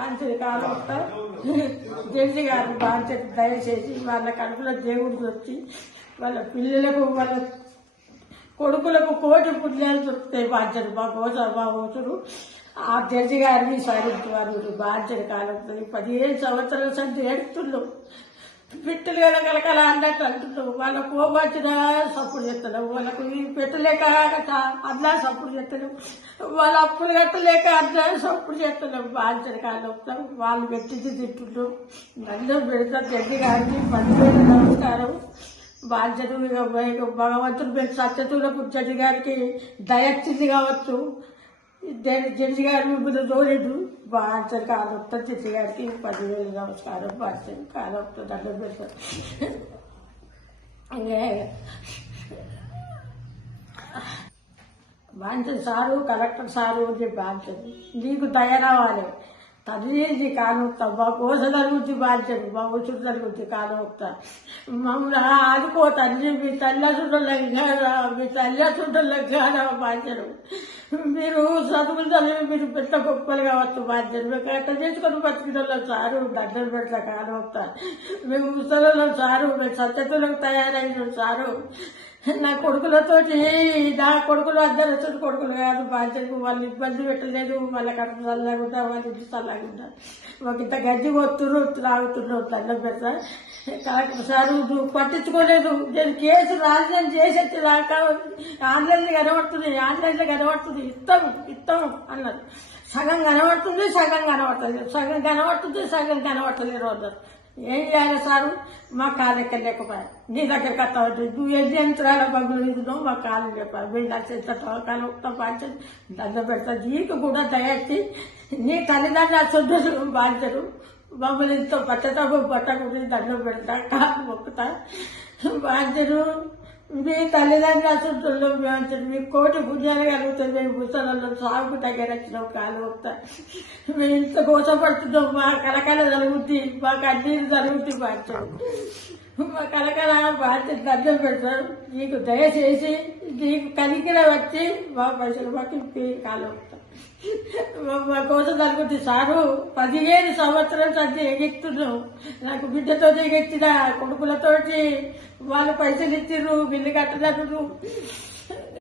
బాంచది కాలంతో జడ్జి గారు బాంచది దయచేసి వాళ్ళ కడుపులో దేవుడు వచ్చి వాళ్ళ పిల్లలకు వాళ్ళ కొడుకులకు కోటి పుణ్యాలు దొరుకుతాయి బాధ్యత మా కోసం మా ఓసుడు ఆ జడ్జి గారిని సాధించేవారు. బాధ్యత కాలం పదిహేను సంవత్సరాల సంచి ఏడుతున్నాం పిట్టలు కల కలకల అన్నట్టు అంటున్నావు వాళ్ళ కోపచ్చిన సప్పుడు చేస్తున్నావు వాళ్ళకు పెట్టలేక అన్నా సప్పుడు చేస్తున్నావు వాళ్ళ అప్పులు కట్టలేక అన్నా సప్పుడు చేస్తున్నావు బాధ్యత కాలం వాళ్ళు పెట్టింది తింటున్నావు అందరూ పెడతారు. జడ్జి గారికి పదివేలు నమస్కారం. బాధ్యత ఇక భగవంతుడు పెట్టి సత్యతూలకు పుచ్చటి గారికి దయచ్చింది కావచ్చు. దేని జడ్జి గారు మిమ్మల్ని తోలేదు బాధ్యత కాలొస్తా జడ్జి గారికి పదివేలు నమస్కారం బాధ్యత కాలొస్తా దండం పెడతారు ఇంకే బాధ్యత సారు కలెక్టర్ సారు ఉంది బాధ్యత నీకు దయ రావాలి తల్లి కానొక్తా మా కోస తరుగుద్ది బాధ్యత మా ఉచుడు జరుగుద్ది కానొక్తా మమ్మల్ని ఆదుకో తల్లి మీ తల్లి కాదా మీ తల్లి కాదా బాధ్యత మీరు చదువులు చదివి మీరు పెద్ద గొప్పలు కావచ్చు బాధ్యత మీకు అట్లా చేసుకొని బతికిన సారు దండలు పెడతా కానొక్తా మేము ముసలిలో సారు మేము సత్యతలకు తయారైన సారు నా కొడుకులతోటి నా కొడుకులు అద్దరు కొడుకులు కాదు. బాధ్యతకు వాళ్ళు ఇబ్బంది పెట్టలేదు. వాళ్ళ కడుపు చల్లకుండా వాళ్ళ ఇంటి చల్లకుండా ఒక ఇంత గడ్డి కొత్తురు తాగుతున్నావు దండం పెడతా. కలెక్టర్ సార్ నువ్వు పట్టించుకోలేదు. నేను కేసు రాజధాని చేసేది దాకా ఆన్లైన్లో కనబడుతుంది ఆన్లైన్లో కనబడుతుంది. ఇస్తాము ఇస్తాము అన్నారు. సగం కనబడుతుంది సగం కనబడుతుంది సగం కనబడుతుంది సగం కనబడుతుంది అన్నారు ఏం చేయాలి సారు? మా కాలు ఎక్కడ లేకపోయా నీ దగ్గరికి వస్తా నువ్వు ఎన్ని యంత్రాల బగ్గులు మా కాలు లేకపోయా మీ నచ్చిన కాలు ఒక్క పాంచ దండ పెడతా. నీకు కూడా దయచి నీ తల్లిదండ్రులు సొంత బాధ్యతలు మమ్మల్ని ఇంత పచ్చతపు పట్టకుండా దండం పెడతా కాలు మొక్కుతా. బాధ్యతలు మీ తల్లిదండ్రులు అసలు మేము మీ కోటి పుణ్యాలు కలుగుతుంది మేము ముసలలో సాగు దగ్గర వచ్చినాం కాలు మొక్తా మేము ఇంత కోసపడుతున్నాం. మా కలకల జరుగుద్ది మా కన్నీరు జరుగుద్ది మాట్లాడు మా కలకల బాధ్యత దండం పెడతారు. నీకు దయచేసి నీకు కలిగిన వచ్చి మా పైసలు మాకు కాలు మొక్తా మా కోసం అనుకుంటే సారు పదిహేను సంవత్సరం సంచి ఎగెత్తున్నావు నాకు బిడ్డతో ఎగెత్తిన కొడుకులతోటి వాళ్ళు పైసలు ఇచ్చిర్రు బిల్లు కట్టలేదు